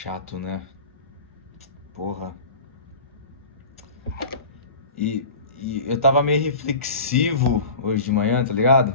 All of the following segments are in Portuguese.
Chato, né? Porra. E eu tava meio reflexivo hoje de manhã, tá ligado?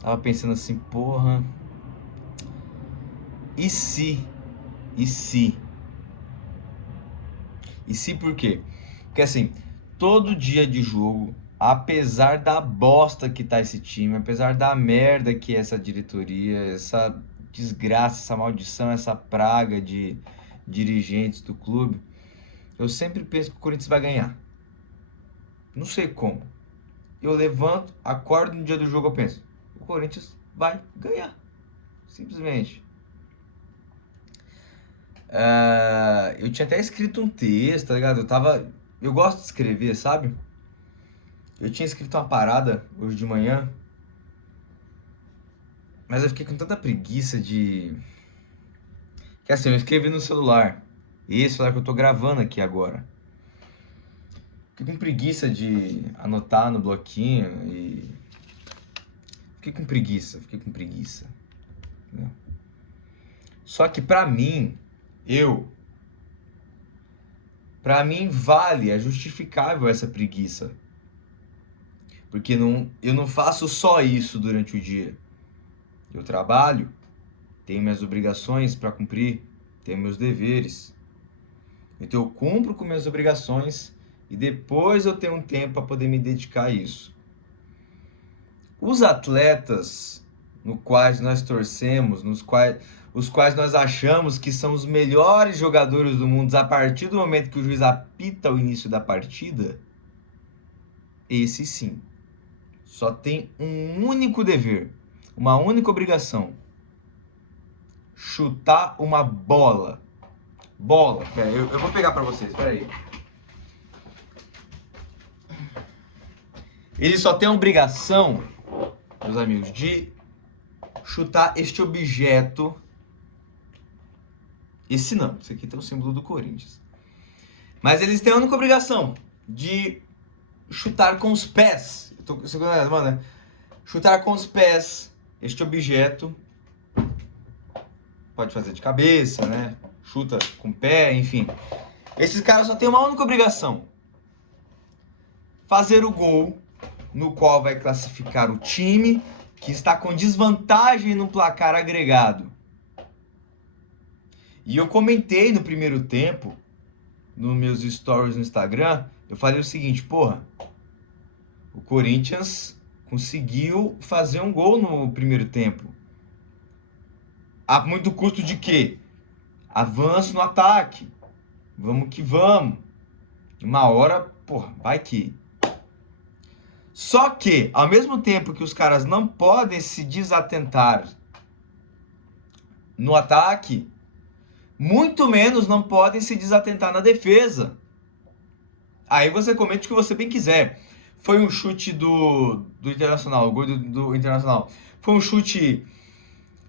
Tava pensando assim, porra. E se? E se? E se por quê? Porque assim, todo dia de jogo, apesar da bosta que tá esse time, apesar da merda que é essa diretoria, essa desgraça, essa maldição, essa praga de dirigentes do clube, eu sempre penso que o Corinthians vai ganhar. Não sei como. Eu levanto, acordo no dia do jogo, eu penso, o Corinthians vai ganhar. Simplesmente. Eu tinha até escrito um texto, tá ligado? Eu gosto de escrever, sabe? Eu tinha escrito uma parada hoje de manhã, mas eu fiquei com tanta preguiça de... Que assim, eu escrevi no celular. Esse celular que eu tô gravando aqui agora. Fiquei com preguiça de anotar no bloquinho e... Fiquei com preguiça. Entendeu? Só que pra mim, pra mim vale, é justificável essa preguiça. Porque eu não faço só isso durante o dia. Eu trabalho, tenho minhas obrigações para cumprir, tenho meus deveres. Então eu cumpro com minhas obrigações e depois eu tenho um tempo para poder me dedicar a isso. Os atletas no quais nós torcemos, os quais nós achamos que são os melhores jogadores do mundo a partir do momento que o juiz apita o início da partida, esse sim, só tem um único dever, uma única obrigação: chutar uma bola. Pera, eu vou pegar pra vocês, pera aí. Ele só tem a obrigação, meus amigos, de chutar este objeto. Esse não, esse aqui tem o símbolo do Corinthians. Mas eles têm a única obrigação de chutar com os pés. Eu tô segurando, mano. Chutar com os pés este objeto. Pode fazer de cabeça, né? Chuta com o pé, enfim. Esses caras só têm uma única obrigação: fazer o gol, no qual vai classificar o time que está com desvantagem no placar agregado. E eu comentei no primeiro tempo, nos meus stories no Instagram, eu falei o seguinte, porra, o Corinthians conseguiu fazer um gol no primeiro tempo. A muito custo de quê? Avanço no ataque. Vamos que vamos. Uma hora, porra, vai que... Só que, ao mesmo tempo que os caras não podem se desatentar no ataque, muito menos não podem se desatentar na defesa. Aí você comenta o que você bem quiser. Foi um chute do Internacional, o gol do Internacional. Foi um chute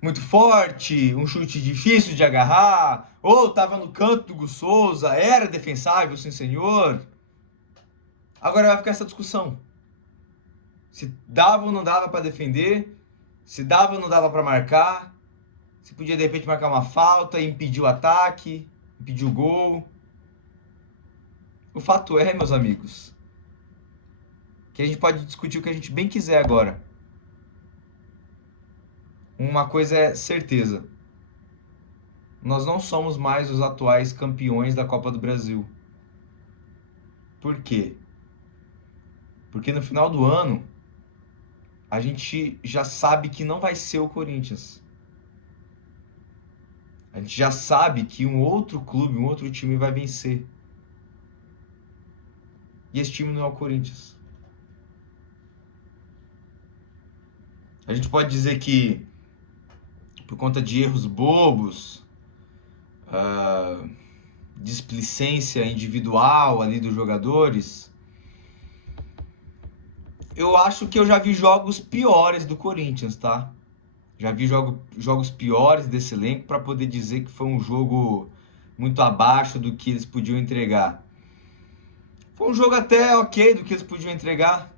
muito forte, um chute difícil de agarrar, ou estava no canto do Hugo Souza, era defensável, sim senhor. Agora vai ficar essa discussão. Se dava ou não dava para defender, se dava ou não dava para marcar, se podia de repente marcar uma falta e impedir o ataque, impedir o gol. O fato é, meus amigos, que a gente pode discutir o que a gente bem quiser agora. Uma coisa é certeza: nós não somos mais os atuais campeões da Copa do Brasil. Por quê? Porque no final do ano, a gente já sabe que não vai ser o Corinthians. A gente já sabe que um outro clube, um outro time vai vencer. E esse time não é o Corinthians. A gente pode dizer que, por conta de erros bobos, displicência individual ali dos jogadores, eu acho que eu já vi jogos piores do Corinthians, tá? Já vi jogos piores desse elenco para poder dizer que foi um jogo muito abaixo do que eles podiam entregar. Foi um jogo até ok do que eles podiam entregar,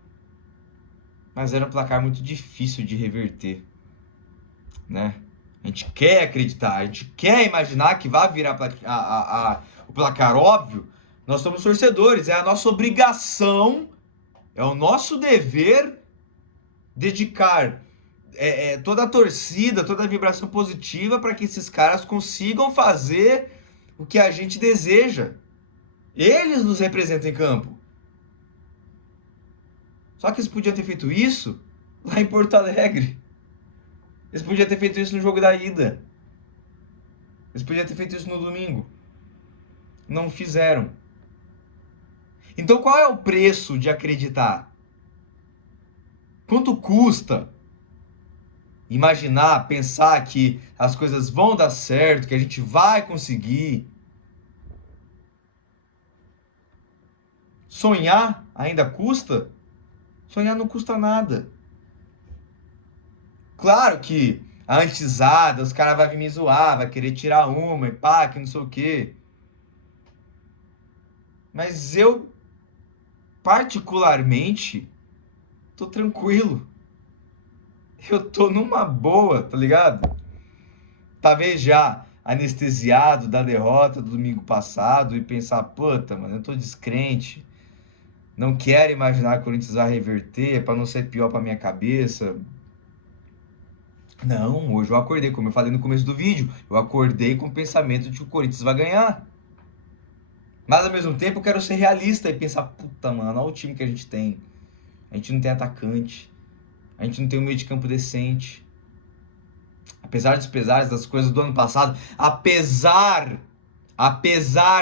mas era um placar muito difícil de reverter, né? A gente quer acreditar, a gente quer imaginar que vai virar o placar óbvio. Nós somos torcedores, é a nossa obrigação, é o nosso dever dedicar toda a torcida, toda a vibração positiva para que esses caras consigam fazer o que a gente deseja. Eles nos representam em campo. Só que eles podiam ter feito isso lá em Porto Alegre. Eles podiam ter feito isso no jogo da ida. Eles podiam ter feito isso no domingo. Não fizeram. Então qual é o preço de acreditar? Quanto custa imaginar, pensar que as coisas vão dar certo, que a gente vai conseguir? Sonhar ainda custa? Sonhar não custa nada. Claro que a antizada, os caras vão vir me zoar, vai querer tirar uma e pá, que não sei o quê. Mas eu, particularmente, tô tranquilo. Eu tô numa boa, tá ligado? Talvez já anestesiado da derrota do domingo passado e pensar, puta, mano, eu tô descrente. Não quero imaginar que o Corinthians vai reverter pra não ser pior pra minha cabeça. Não, hoje eu acordei, como eu falei no começo do vídeo, eu acordei com o pensamento de que o Corinthians vai ganhar. Mas ao mesmo tempo eu quero ser realista e pensar, puta, mano, olha o time que a gente tem. A gente não tem atacante. A gente não tem um meio de campo decente. Apesar dos pesares das coisas do ano passado, apesar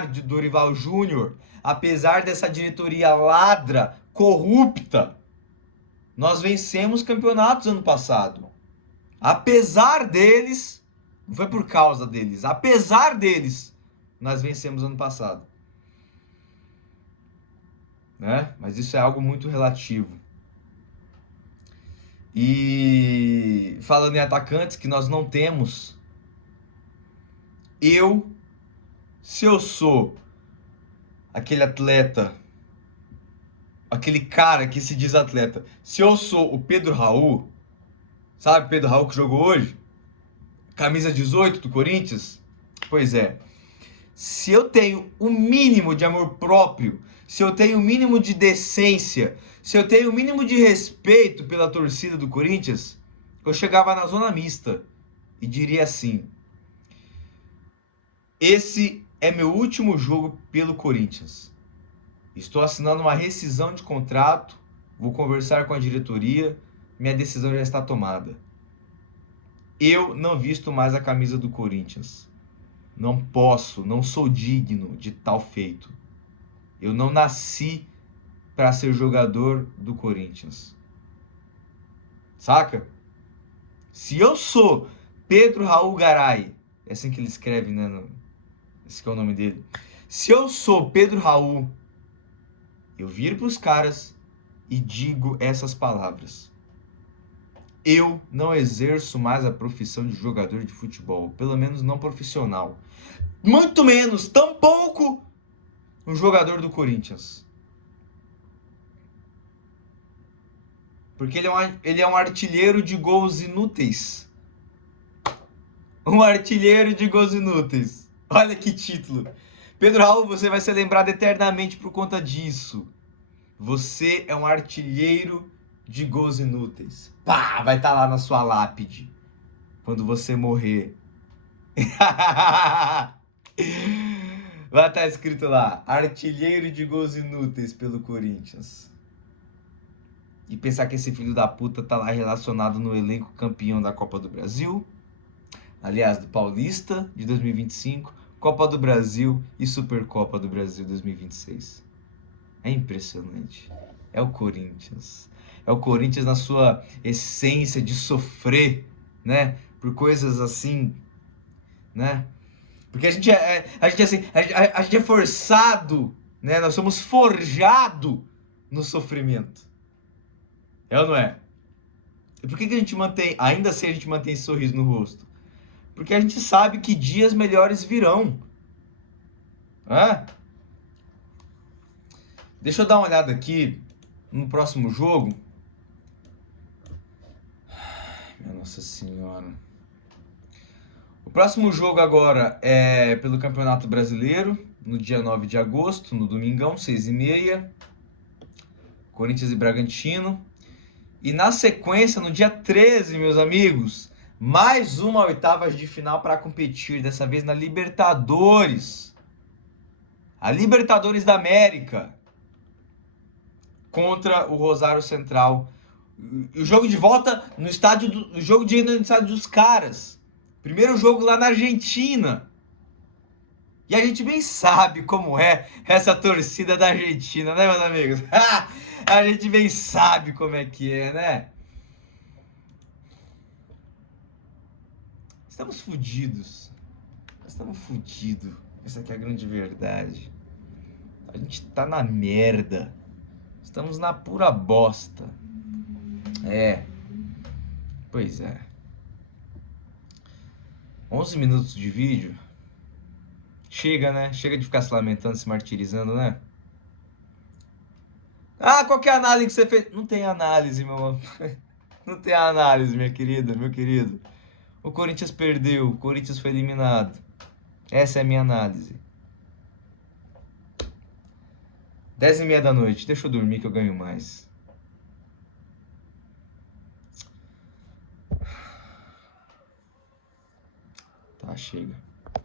de Dorival Júnior, apesar dessa diretoria ladra, corrupta, nós vencemos campeonatos ano passado. Apesar deles, não foi por causa deles, apesar deles, nós vencemos ano passado. Né? Mas isso é algo muito relativo. E falando em atacantes que nós não temos, se eu sou aquele atleta, aquele cara que se diz atleta, se eu sou o Pedro Raul, sabe Pedro Raul que jogou hoje? Camisa 18 do Corinthians? Pois é. Se eu tenho o mínimo de amor próprio, se eu tenho o mínimo de decência, se eu tenho o mínimo de respeito pela torcida do Corinthians, eu chegava na zona mista e diria assim: esse é meu último jogo pelo Corinthians. Estou assinando uma rescisão de contrato, vou conversar com a diretoria, minha decisão já está tomada. Eu não visto mais a camisa do Corinthians. Não posso, não sou digno de tal feito. Eu não nasci para ser jogador do Corinthians. Saca? Se eu sou Pedro Raul Garay, é assim que ele escreve, né? Esse que é o nome dele. Se eu sou Pedro Raul, eu viro para os caras e digo essas palavras: eu não exerço mais a profissão de jogador de futebol, pelo menos não profissional. Muito menos, tampouco um jogador do Corinthians. Porque ele é um artilheiro de gols inúteis. Um artilheiro de gols inúteis. Olha que título. Pedro Raul, você vai ser lembrado eternamente por conta disso. Você é um artilheiro de gols inúteis. Pá, vai estar lá na sua lápide quando você morrer. Vai estar escrito lá: artilheiro de gols inúteis pelo Corinthians. E pensar que esse filho da puta tá lá relacionado no elenco campeão da Copa do Brasil, aliás, do Paulista de 2025, Copa do Brasil e Supercopa do Brasil 2026. É impressionante. É o Corinthians. É o Corinthians na sua essência de sofrer, né? Por coisas assim, né? Porque a gente é forçado, né? Nós somos forjados no sofrimento. É ou não é? E por que a gente mantém, ainda assim a gente mantém esse sorriso no rosto? Porque a gente sabe que dias melhores virão. Deixa eu dar uma olhada aqui no próximo jogo. Minha Nossa Senhora. O próximo jogo agora é pelo Campeonato Brasileiro, no dia 9 de agosto, no domingão, 6h30. Corinthians e Bragantino. E na sequência, no dia 13, meus amigos, mais uma oitavas de final para competir, dessa vez na Libertadores. A Libertadores da América contra o Rosário Central. O jogo de volta no estádio o jogo de ida no estádio dos caras. Primeiro jogo lá na Argentina. E a gente bem sabe como é essa torcida da Argentina, né, meus amigos? A gente bem sabe como é que é, né? Estamos fodidos. Estamos fodidos. Essa aqui é a grande verdade. A gente tá na merda. Estamos na pura bosta. É. Pois é. 11 minutos de vídeo. Chega, né? Chega de ficar se lamentando, se martirizando, né? Ah, qual que é a análise que você fez? Não tem análise, meu amor. Não tem análise, minha querida, meu querido. O Corinthians perdeu, o Corinthians foi eliminado. Essa é a minha análise. 10h30 da noite, deixa eu dormir que eu ganho mais. Tá, chega.